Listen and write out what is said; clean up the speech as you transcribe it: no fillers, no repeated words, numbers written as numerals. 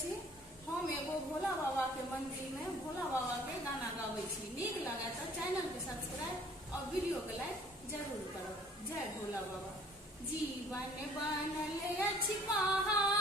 छी। हम एगो भोला बाबा के मंदिर में भोला बाबा के गाना गावे छी। नीक लगे तो चैनल के सब्सक्राइब और वीडियो के लाइक जरूर करो। जय भोला बाबा। जीवन बनल अछि पहाड़